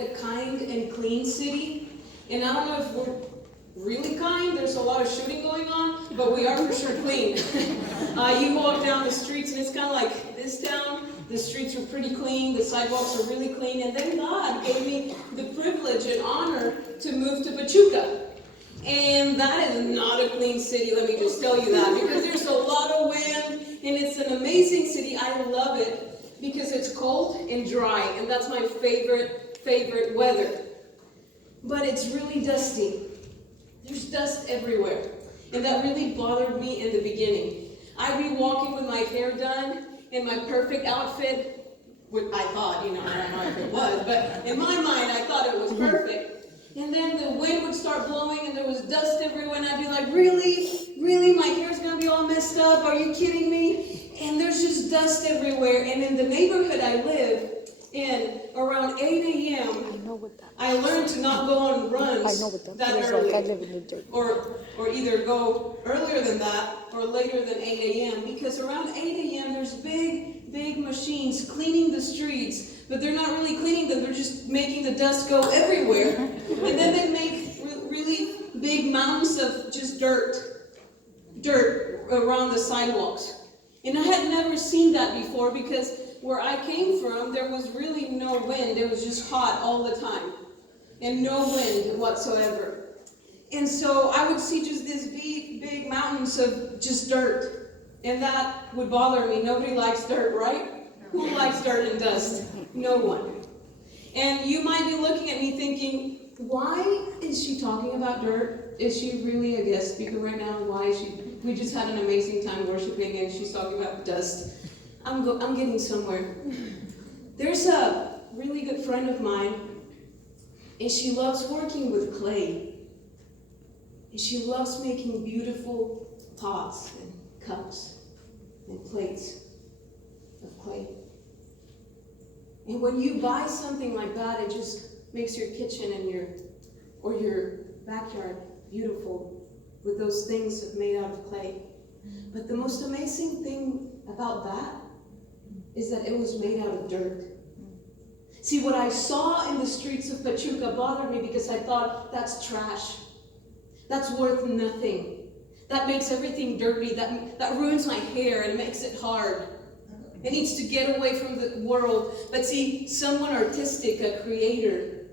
a kind and clean city. And I don't know if we're really kind, there's a lot of shooting going on, but we are for sure clean. You walk down the streets and it's kind of like this town. The streets are pretty clean, the sidewalks are really clean, and then God gave me the privilege and honor to move to Pachuca. And that is not a clean city, let me just tell you that, because there's a lot of wind, and it's an amazing city. I love it because it's cold and dry, and that's my favorite weather. But it's really dusty. There's dust everywhere, and that really bothered me in the beginning. I'd be walking with my hair done in my perfect outfit, which I thought, I don't know if it was, but in my mind I thought it was perfect. And then the wind would start blowing and there was dust everywhere, and I'd be like, really, my hair's gonna be all messed up, are you kidding me? And there's just dust everywhere. And in the neighborhood I live in, around 8 a.m., I learned to not go on runs that early, or either go earlier than that or later than 8 a.m. because around 8 a.m. there's big machines cleaning the streets, but they're not really cleaning them, they're just making the dust go everywhere. And then they make really big mountains of just dirt around the sidewalks. And I had never seen that before because where I came from, there was really no wind. It was just hot all the time and no wind whatsoever. And so I would see just these big mountains of just dirt, and that would bother me. Nobody likes dirt, right? Who likes dirt and dust? No one. And you might be looking at me thinking, why is she talking about dirt? Is she really a guest speaker right now? Why is she? We just had an amazing time worshiping and she's talking about dust. I'm getting somewhere. There's a really good friend of mine, and she loves working with clay. And she loves making beautiful pots and cups and plates of clay. And when you buy something like that, it just makes your kitchen and your backyard beautiful with those things made out of clay. But the most amazing thing about that is that it was made out of dirt. See, what I saw in the streets of Pachuca bothered me because I thought, that's trash. That's worth nothing. That makes everything dirty. That ruins my hair and makes it hard. It needs to get away from the world. But see, someone artistic, a creator,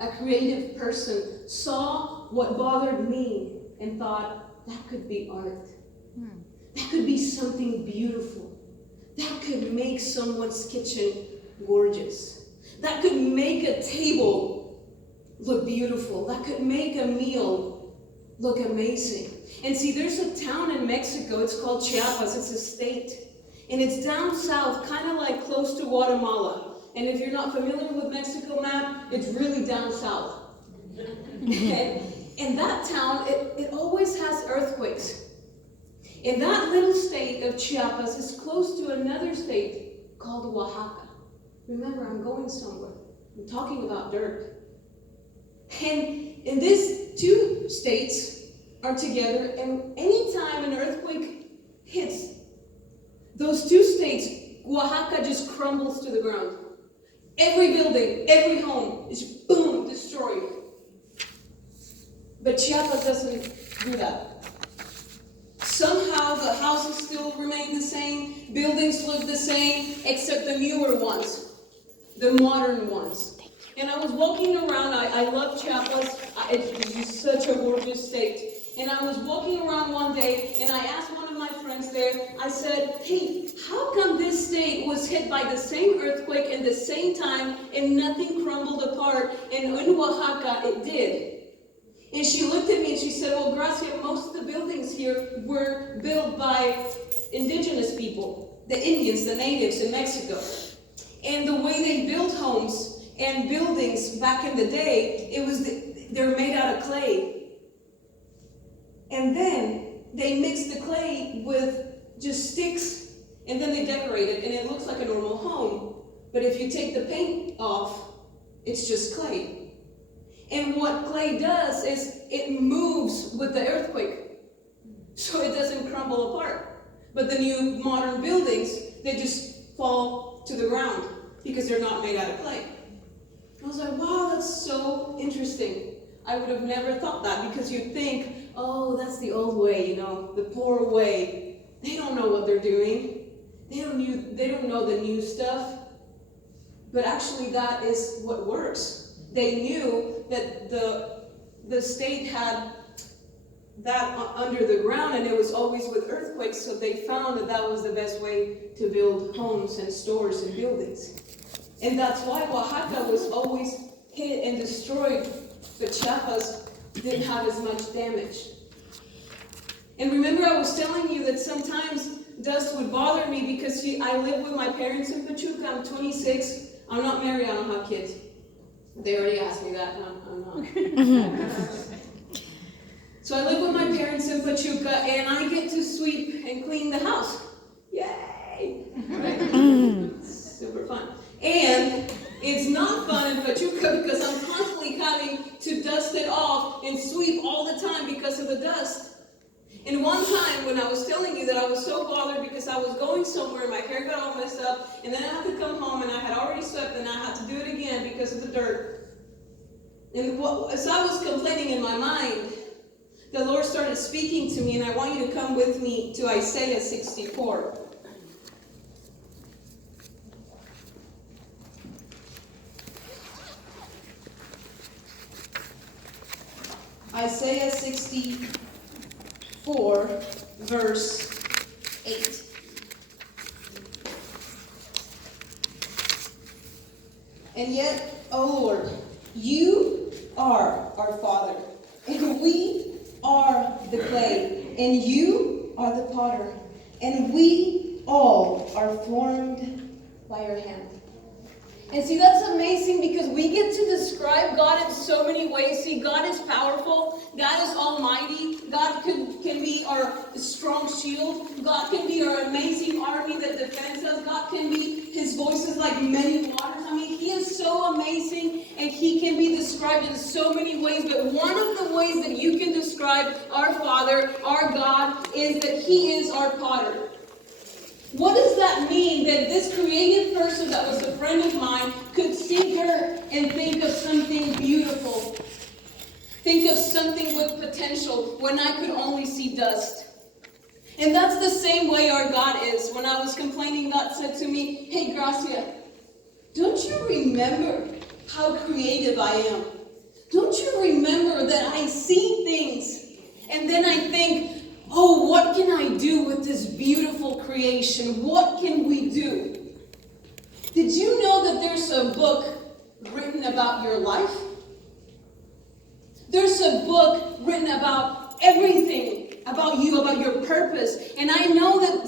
a creative person, saw what bothered me and thought, that could be art. That could be something beautiful. That could make someone's kitchen gorgeous. That could make a table look beautiful. That could make a meal look amazing. And see, there's a town in Mexico, it's called Chiapas, it's a state. And it's down south, kind of like close to Guatemala. And if you're not familiar with Mexico map, it's really down south. And that town, it always has earthquakes. And that little state of Chiapas is close to another state called Oaxaca. Remember, I'm going somewhere. I'm talking about dirt. And these two states are together, and anytime an earthquake hits those two states, Oaxaca just crumbles to the ground. Every building, every home is boom, destroyed. But Chiapas doesn't do that. Somehow the houses still remain the same, buildings look the same, except the newer ones, the modern ones. And I was walking around, I love Chiapas, it's just such a gorgeous state. And I was walking around one day, and I asked one of my friends there, I said, hey, how come this state was hit by the same earthquake in the same time, and nothing crumbled apart, and in Oaxaca it did? And she looked at me and she said, well, Gracia, most of the buildings here were built by indigenous people, the Indians, the natives in Mexico. And the way they built homes and buildings back in the day, they're made out of clay. And then they mix the clay with just sticks, and then they decorate it, and it looks like a normal home. But if you take the paint off, it's just clay. And what clay does is it moves with the earthquake, so it doesn't crumble apart. But the new modern buildings, they just fall to the ground because they're not made out of clay. I was like, wow, that's so interesting. I would have never thought that, because you think, oh, that's the old way, the poor way. They don't know what they're doing. They don't know the new stuff. But actually that is what works. They knew that the state had that under the ground, and it was always with earthquakes, so they found that was the best way to build homes and stores and buildings. And that's why Oaxaca was always hit and destroyed, but Chiapas didn't have as much damage. And remember, I was telling you that sometimes dust would bother me because I live with my parents in Pachuca. I'm 26. I'm not married. I don't have kids. They already asked me that. I'm not. So I live with my parents in Pachuca, and I get to sweep and clean the house. Yay! Right? Super fun. And it's not fun in Pachuca because I'm constantly having to dust it off and sweep all the time because of the dust. And one time when I was telling you that I was so bothered because I was going somewhere, my hair got all messed up, and then I had to come home and I had already swept and I had to do it again because of the dirt. And as I was complaining in my mind, the Lord started speaking to me, and I want you to come with me to Isaiah 64. Isaiah 64, verse 8. And yet, O Lord, you are our Father, and we are the clay, and you are the potter, and we all are formed by your hand. And see, that's amazing because we get to describe God in so many ways. See, God is powerful. God is almighty. God can be our strong shield. God can be our amazing army that defends us. God can be, his voice is like many waters. I mean, he is so amazing, and he can be described in so many ways. But one of the ways that you can describe our Father, our God, is that he is our potter. What does that mean? That this creative person that was a friend of mine could see her and think of something beautiful. Think of something with potential when I could only see dust. And that's the same way our God is. When I was complaining, God said to me, hey, Gracia, don't you remember how creative I am? Don't you remember that I see things and then I think, oh, what can I do with this beautiful creation? What can we do? Did you know that there's a book written about your life? There's a book written about everything, about you, about your purpose. And I know that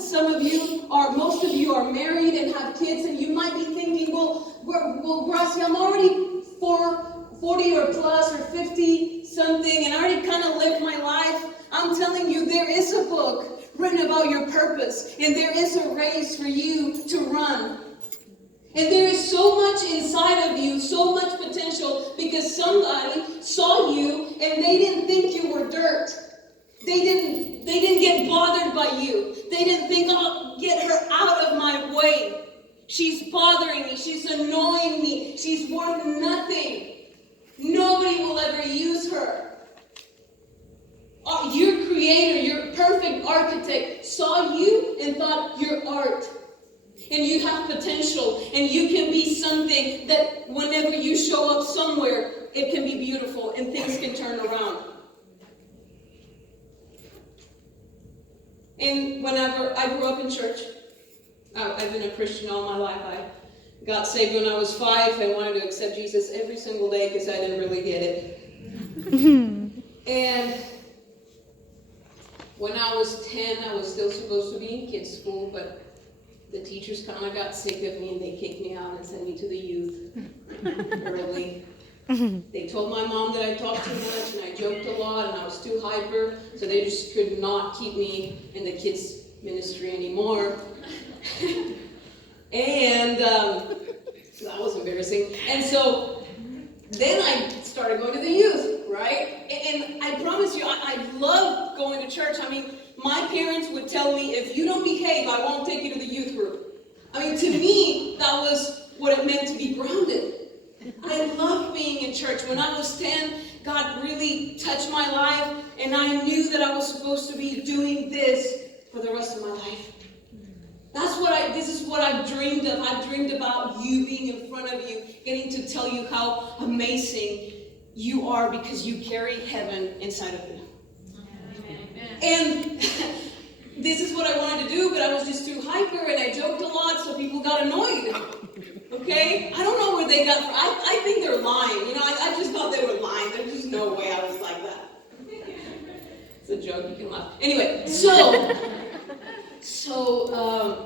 most of you are married and have kids, and you might be thinking, well, Gracia, I'm already 40 or plus or 50 something, and I already kind of lived my life. I'm telling you, there is a book written about your purpose, and there is a race for you to run. And there is so much inside of you, so much potential, because somebody saw you and they didn't think you were dirt. They didn't get bothered by you. They didn't think, oh, get her out of my way. She's bothering me. She's annoying me. She's worth nothing. Nobody will ever use her. Your creator, your perfect architect, saw you and thought you're art. And you have potential. And you can be something that whenever you show up somewhere, it can be beautiful and things can turn around. And whenever I grew up in church, I've been a Christian all my life. I got saved when I was 5 and wanted to accept Jesus every single day because I didn't really get it. And when I was 10, I was still supposed to be in kids' school, but the teachers kind of got sick of me and they kicked me out and sent me to the youth early. They told my mom that I talked too much and I joked a lot and I was too hyper, so they just could not keep me in the kids' ministry anymore. And so that was embarrassing. And so then I started going to the youth, right? And I promise you, I love going to church. I mean, my parents would tell me, if you don't behave, I won't take you to the youth group. I mean, to me, that was what it meant to be grounded. I love church. When I was 10, God really touched my life, and I knew that I was supposed to be doing this for the rest of my life. This is what I've dreamed of. I've dreamed about you being in front of you, getting to tell you how amazing you are because you carry heaven inside of you. Amen. And this is what I wanted to do, but I was just too hyper and I joked a lot, so people got annoyed. Okay? I don't know where they got from. I think they're lying. I just thought they were lying. There's just no way I was like that. It's a joke, you can laugh. Anyway, so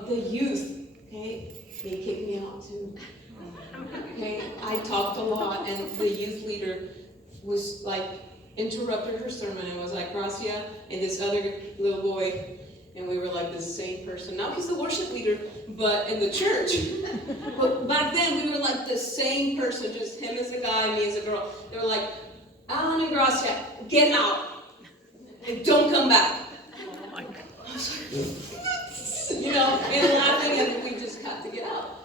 the youth, okay, they kicked me out too. Okay, I talked a lot, and the youth leader was like, interrupted her sermon and was like, Gracia, and this other little boy, and we were like the same person. Now he's the worship leader, but in the church. But back then we were like the same person, just him as a guy, me as a girl. They were like, Alan and Gracia, get out. And don't come back. Oh my God. And laughing, and we just had to get out.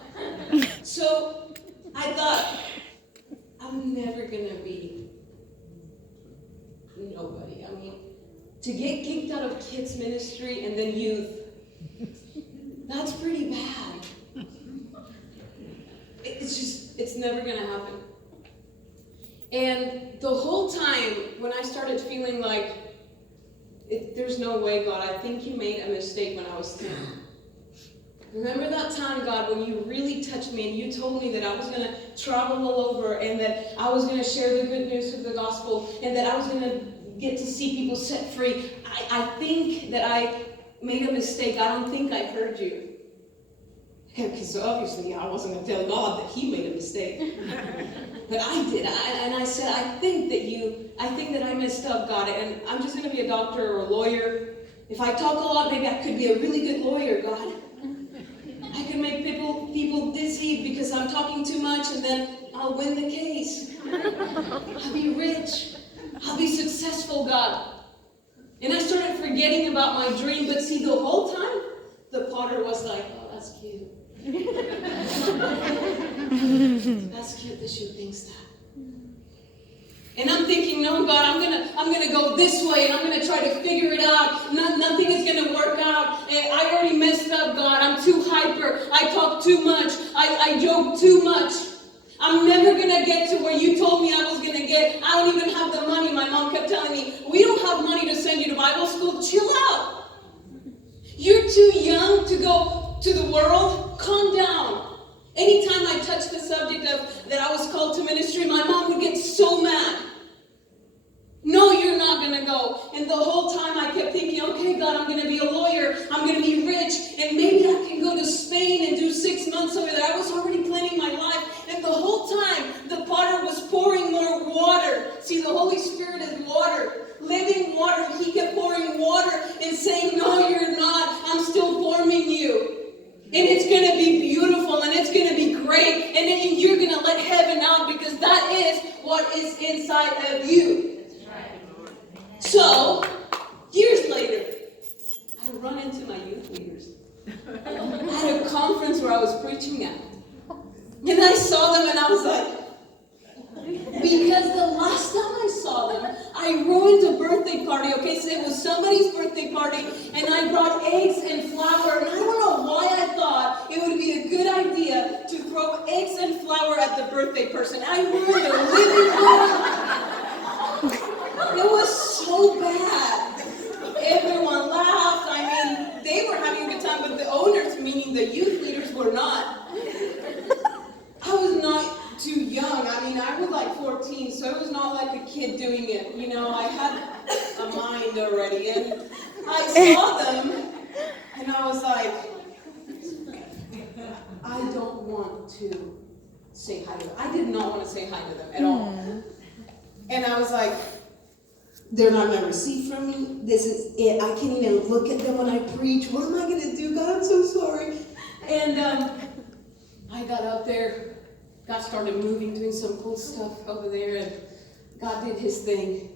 So I thought, I'm never gonna be nobody. I mean, to get kicked out of kids ministry and then youth, that's pretty bad. It's never gonna happen. And the whole time, when I started feeling like, there's no way, God, I think you made a mistake when I was 10. Remember that time, God, when you really touched me and you told me that I was going to travel all over and that I was going to share the good news of the gospel and that I was going to get to see people set free. I think that I made a mistake. I don't think I heard you. Because obviously I wasn't going to tell God that he made a mistake. But I did. And I said, I think that I messed up, God, and I'm just going to be a doctor or a lawyer. If I talk a lot, maybe I could be a really good lawyer, God. I can make people dizzy because I'm talking too much, and then I'll win the case. I'll be rich. I'll be successful, God. And I started forgetting about my dream, but see, the whole time, the potter was like, oh, that's cute. That's cute that she thinks that. And I'm thinking, no, God, I'm gonna go this way, and I'm gonna try to figure it out. Nothing is gonna work out. And I already messed up, God. I'm too hyper. I talk too much. I joke too much. I'm never gonna get to where you told me I was gonna get. I don't even have the money. My mom kept telling me, we don't have money to send you to Bible school. Chill out. You're too young to go to the world. Calm down. Anytime I touched the subject of that I was called to ministry, my mom would get so mad. No, you're not going to go. And the whole time I kept thinking, okay, God, I'm going to be a lawyer. I'm going to be rich. And maybe I can go to Spain and do 6 months over there. I was already planning my life. And the whole time, the potter was pouring more water. See, the Holy Spirit is water. Living water. He kept pouring water and saying, no, you're not. I'm still forming you. And it's going to be beautiful, and it's going to be great, and then you're going to let heaven out because that is what is inside of you. So, years later, I run into my youth leaders at a conference where I was preaching at. And I saw them, and I was like, because the last time I saw them, I ruined a birthday party, okay? So it was somebody's birthday party, and I brought eggs and flour, and I don't know why I thought it would be a good idea to throw eggs and flour at the birthday person. I ruined their living room. It was so bad. Everyone laughed. I mean, they were having a good time, but the owners, meaning the youth leaders, were not. I was not too young. I mean, I was like 14, so it was not like a kid doing it. You know, I had a mind already. And I saw them, and I was like, I don't want to say hi to them. I did not want to say hi to them at all. And I was like, they're not going to receive from me. This is it. I can't even look at them when I preach. What am I going to do? God, I'm so sorry. And I got up there. God started moving, doing some cool stuff over there, and God did his thing.